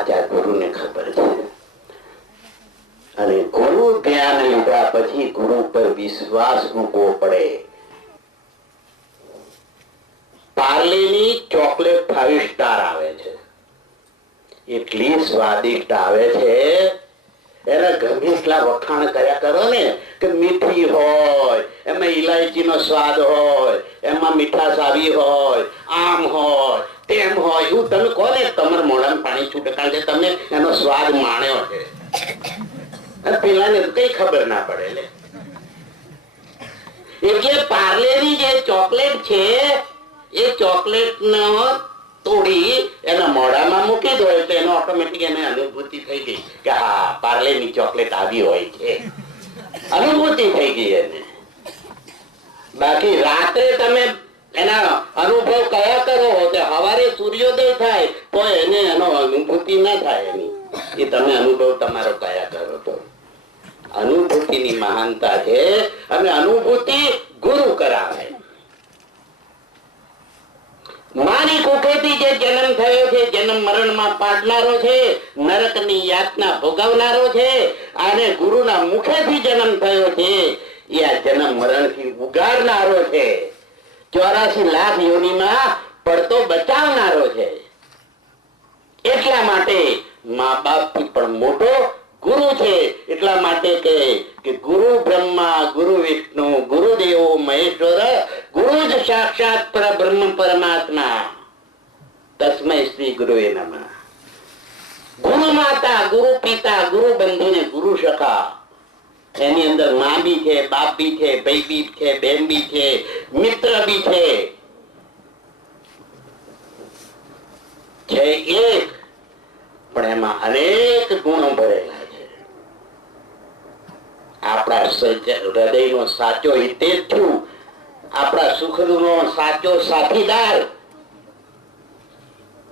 સાચા ગુરુને ખબર છે. અને ગુરુ જ્ઞાન લીધા પછી ગુરુ પર વિશ્વાસ મૂકવો પડે. પાર્લેની ચોકલેટ 5 સ્ટાર આવે છે, એટલી સ્વાદિષ્ટ આવે છે. એના ગમીસલા વખાણ કર્યા કરો ને કે મીઠી હોય, એમાં ઇલાયચીનો સ્વાદ હોય, એમાં મીઠાશ આવી હોય, આમ હોય, તેમ હોય, એવું તમે કહો ને તમારા મોઢામાં પાણી છૂટે, કારણ કે તમે એનો સ્વાદ માણ્યો છે. પેલાને કઈ ખબર ના પડે. એટલે પાર્લેની જે ચોકલેટ છે એ ચોકલેટ નો તોડી એના મોઢામાં મૂકી દો એટલે એનો ઓટોમેટિક એને અનુભૂતિ થઈ ગઈ કે હા પાર્લેની ચોકલેટ આવી હોય છે, અનુભૂતિ થઈ ગઈ એને. બાકી રાત્રે તમે એના અનુભવ કયા કરો કે સવારે સૂર્યોદય થાય તો એને એનો અનુભૂતિ ના થાય એની. એ તમે અનુભવ તમારો કયા કરો તો અનુભૂતિની મહાનતા છે. અને અનુભૂતિ ગુરુ કરાવે. મારી કુખેથી જે જન્મ થયો છે, જન્મ મરણ માં પાડનારો છે, નરકની યાતના ભોગવનારો છે, અને ગુરુના મુખેથી જન્મ થયો છે એ આ જન્મ મરણ થી ઉગાડનારો છે. 84 લાખ યોનિમાં પડતો બચાવનારો છે. એટલા માટે મા બાપ થી પણ મોટો ગુરુ છે. એટલા માટે કે ગુરુ બ્રહ્મા ગુરુ વિષ્ણુ ગુરુદેવો મહેશ્વર ગુરુ જ સાક્ષાત પરબ્રહ્મ પરમાત્મા તસ્મૈ શ્રી ગુરુવે નમઃ. ગુરુ માતા ગુરુ પિતા ગુરુ બંધુ ને ગુરુ સખા. એની અંદર મા બી છે, બાપ બી છે, ભાઈ બી છે, બેન બી છે, મિત્ર બી છે એક, પણ એમાં અનેક ગુણો ભરેલા છે. આપણા હૃદયનો સાચો હિતેચ્છુ, આપણા સુખનો સાચો સાથીદાર,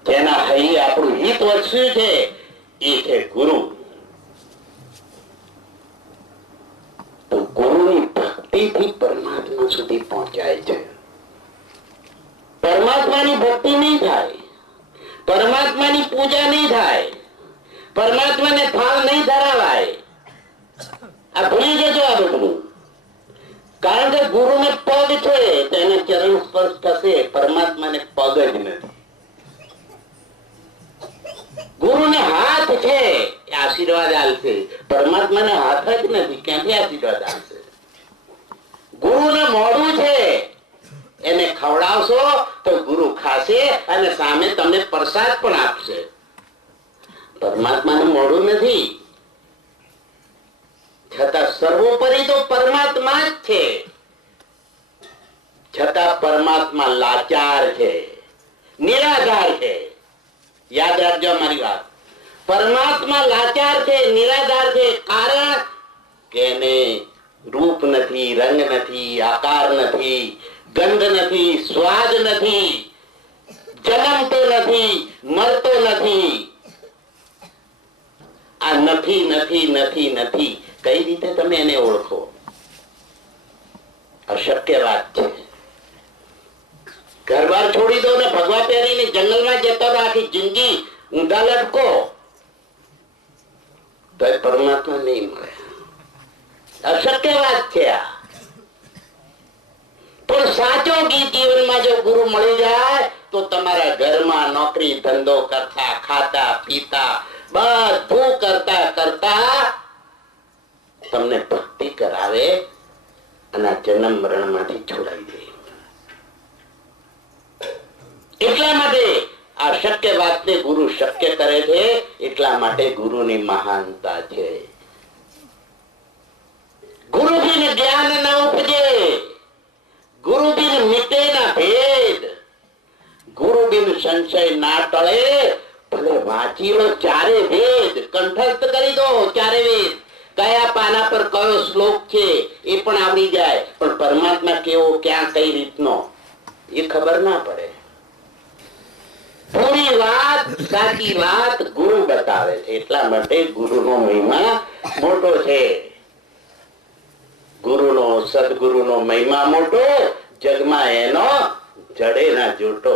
જેના હૈયે આપણું હિત વસ્યું છે એ છે ગુરુ. તો ગુરુની ભક્તિથી પરમાત્મા સુધી પહોંચાય છે. પરમાત્માની ભક્તિ નહીં થાય, પરમાત્માની પૂજા નહીં થાય, પરમાત્માને ફાળ નહીં ધરાવાય. આ ભૂલી જજો આ બધું. કારણ કે ગુરુને પગ છે તો એને ચરણ સ્પર્શ થશે, પરમાત્માને પગ જ નથી. ગુરુને હાથ છે એ આશીર્વાદ આલશે, પરમાત્માને હાથ જ નથી, ક્યાંથી આશીર્વાદ આલશે? ગુરુને મોઢું છે, એને ખવડાવશો તો ગુરુ ખાશે અને સામે તમને પ્રસાદ પણ આપશે. પરમાત્માને મોઢું નથી, છતાં સર્વોપરી તો પરમાત્મા જ છે. છતાં પરમાત્મા લાચાર છે, નિરાધાર છે. યાદ રાખજો મારી વાત. પરમાત્મા લાચાર છે, નિરાધાર છે. કારણ કે એને રૂપ નથી, રંગ નથી, આકાર નથી, ગંધ નથી, સ્વાદ નથી, જન્મતો નથી, મરતો નથી. આ નથી નથી નથી નથી કઈ રીતે તમે એને ઓળખો? અશક્ય વાત છે. ઘરબાર છોડી દો ને ભગવા પહેરીને જંગલમાં જતો તો આખી જિંદગી ઊંધા લટકો તો પરમાત્મા નહીં મળે. અશક્ય વાત છે આ. પણ સાચો જીવનમાં જો ગુરુ મળી જાય તો તમારા ઘરમાં નોકરી ધંધો કરતા, ખાતા પીતા બધું કરતા કરતા તમને ભક્તિ કરાવે અને જન્મ મરણ માંથી છોડાવી દે. એટલા માટે આ શક્ય વાતને ગુરુ શક્ય કરે છે. એટલા માટે ગુરુની મહાનતા છે. ગુરુ બિન જ્ઞાન ન ઉપજે, ગુરુ બિન મિટે ના ભેદ, ગુરુ બિન સંશય ના ટળે. ભલે વાંચી લો ચારે વેદ, કંઠસ્થ કરી દો ચારે વેદ, કયા પાના પર કયો શ્લોક છે એ પણ આવડી જાય, પણ પરમાત્મા કેવો, ક્યાં કઈ રીતનો એ ખબર ના પડે. પૂરી વાત, સાચી વાત ગુરુ બતાવે છે. એટલા માટે ગુરુનો મહિમા મોટો છે. ગુરુનો, સદગુરુનો મહિમા મોટો, જગમાં એનો જડે ના જોટો.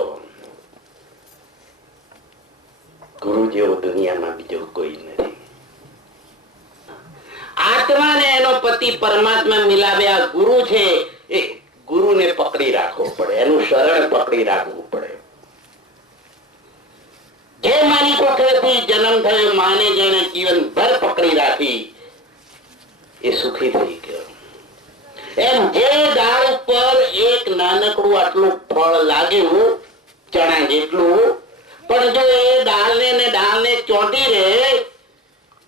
ગુરુ જેવો દુનિયામાં બીજો કોઈ નથી. આત્માને એનો પતિ પરમાત્મા મિલાવે આ ગુરુ છે, એ ગુરુને પકડી રાખવો પડે, એનું શરણ પકડી રાખવું પડે. જે માની કોખેથી જન્મ થયો, માને જેને જીવનભર પકડી રાખી, એ સુખી થઈ ગયો. એમ જે ડાળ ઉપર એક નાનકડું આટલું ફળ લાગ્યું, ચણા જેટલું, પણ જો એ ડાળને ચોંટી રહે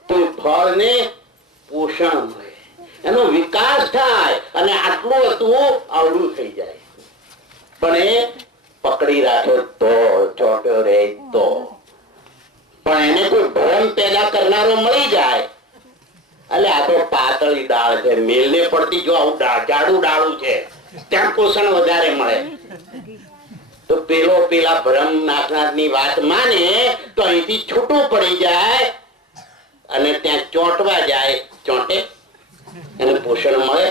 તો ફળને પોષણ મળે, એનો વિકાસ થાય, અને આટલું હતું આવડું થઈ જાય. પણ એ પકડી રાખ્યો તો, ચોંટ્યો રહે તો. પણ એને કોઈ ભરમ પેદા કરનારો મળી જાય, એટલે આ તો પાતળી ડાળ છે, મેલને પડતી, જો આવું જાડું ડાળું છે ત્યાં પોષણ વધારે મળે, તો પેલા ભ્રમ નાખનારની વાત માને તો અહીંથી છૂટું પડી જાય અને ત્યાં ચોંટવા જાય. ચોંટે એને પોષણ મળે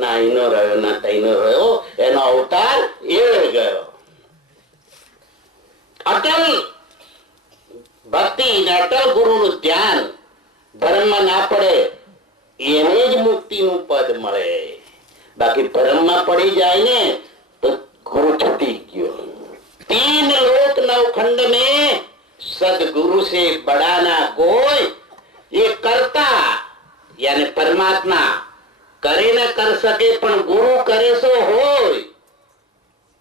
ના, એનો રહ્યો ના તઈનો રહ્યો, એનો અવતાર એ ગયો. અટલ ભક્તિ ને અટલ ગુરુ નું ધ્યાન ધર્મમાં ના પડે, એને જ મુક્તિનું પદ મળે. બાકી ભ્રમમાં પડી જાય ને તો ગુરુ છૂટી ગયો. 3 लोक 9 खंड में सदगुरु से बड़ा ना कोई, ये करता यानी परमात्मा करे न कर सके, પણ ગુરુ કરે સો હોય.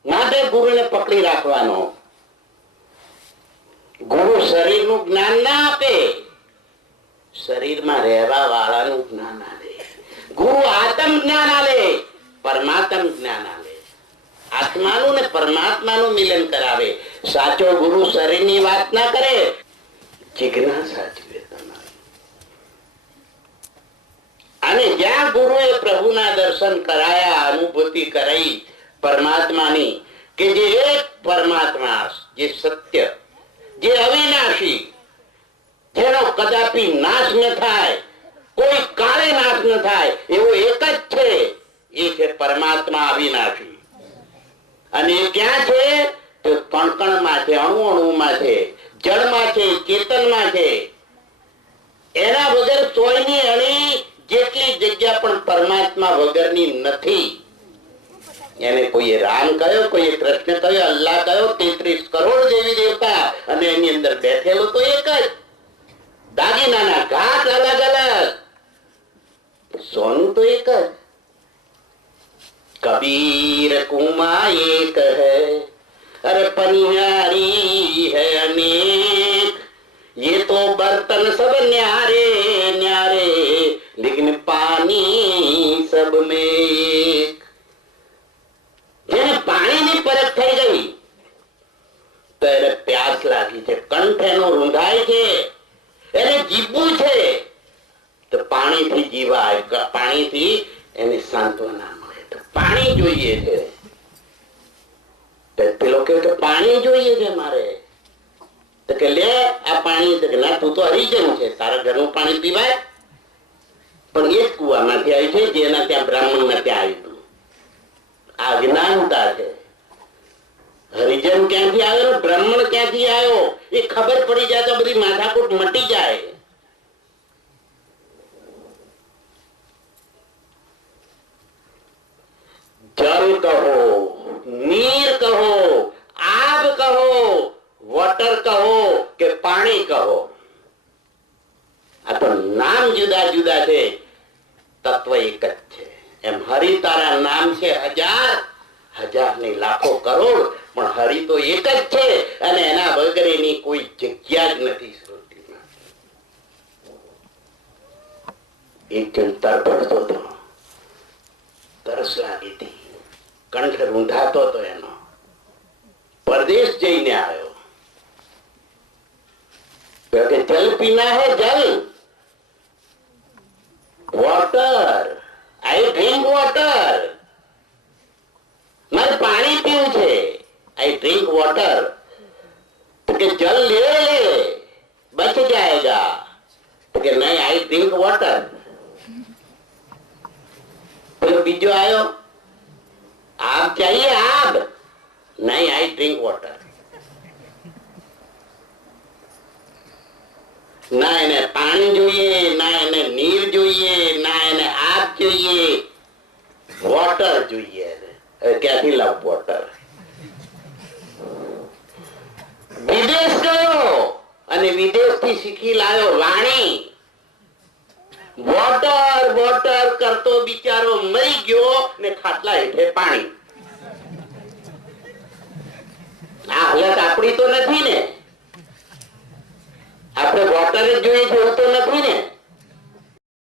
માટે ગુરુને પકડી રાખવાનો. ગુરુ શરીરનું જ્ઞાન ના આપે, શરીરમાં રહેવા વાળાનું જ્ઞાન આલે. ગુરુ આત્મ જ્ઞાન આલે, પરમાત્મ જ્ઞાન આલે. આત્માનું ને પરમાત્માનું મિલન કરાવે. સાચો ગુરુ શરીરની વાત ના કરે, જિજ્ઞાસા સાચવે તમારી. અને જ્યાં ગુરુએ પ્રભુના દર્શન કરાયા, અનુભૂતિ કરાઈ પરમાત્માની, કે જે એક પરમાત્મા, જે સત્ય, જે અવિનાશી, જેનો કદાપી નાશ ન થાય, કોઈ કાળે નાશ ન થાય, એવો એક જ છે, એ છે પરમાત્મા અવિનાશી. અને એ ક્યાં છે? તો કણકણમાં છે, અણુમાં છે, જળમાં છે, ચેતનમાં છે. એના વગર સોયની અણી જેટલી જગ્યા પણ પરમાત્મા વગરની નથી. એને કોઈએ રામ કહ્યો, કોઈએ કૃષ્ણ કહ્યો, અલ્લાહ કહ્યો, 33 કરોડ દેવી દેવતા, અને એની અંદર બેઠેલો તો એક જ. દાગીનાના ઘાટ અલગ અલગ, સોનું તો એક જ. कबीर कुमा एक है, अरे पनिहारी है अनेक, ये तो बर्तन सब न्यारे न्यारे, लेकिन पानी सब में एक. જેને પાણીની પરખ થઈ ગઈ, તો એને પ્યાસ લાગી છે, કંઠ એનો રૂંધાય છે, એને જીવવું છે, તો પાણીથી જીવાય, પાણીથી એને સાંત્વના. પાણી જોઈએ છે. પેલો કે પાણી જોઈએ છે મારે, તો કે લે આ પાણી. ના, તું તો હરિજન છે, તારા ઘરનું પાણી પીવાય. પણ એ જ કુવામાંથી આવી છે, જેના ત્યાં બ્રાહ્મણ ના ત્યાં આવ્યું. આ જ્ઞાનતા છે. હરિજન ક્યાંથી આવ્યો, બ્રાહ્મણ ક્યાંથી આવ્યો, એ ખબર પડી જાય તો બધી માથાકૂટ મટી જાય. जल कहो, नीर कहो, आग कहो, वॉटर कहो કે પાણી કહો, આ તો નામ જુદા જુદા છે, તત્વ એક જ છે. એમ હરિ તારા નામ છે 1000, 1000 ને લાખો કરોડ, પણ હરિ તો એક જ છે, અને એના વગર એની કોઈ જગ્યા જ નથી સૃષ્ટિમાં. એક જણ તરફડતો હતો, તરસ લાગી હતી, કંઠ રૂંધાતો હતો એનો, પરદેશ જઈને આવ્યો. કે જલ પીના હે, જલ, વોટર, આઈ ડ્રિંક વોટર. મારે પાણી પીવું છે, આઈ ડ્રિંક વોટર. તો કે જલ ले ले, बच जाएगा. तो કે नहीं, आई ड्रिंक वॉटर. પેલો બીજો આવ્યો, આપ चाहिए આપ? नहीं, आई ड्रिंक वॉटर. ના એને પાણી જોઈએ, ના એને નીર જોઈએ, ના એને આગ જોઈએ, વોટર જોઈએ. હવે ક્યાંથી લાવ વોટર? વિદેશ ગયો અને વિદેશથી શીખી લાવ્યો વાણી. વોટર વોટર કરતો બિચારો મરી ગયો ને ખાટલા હેઠે પાણી. આ હાલત આપણી તો નથી ને.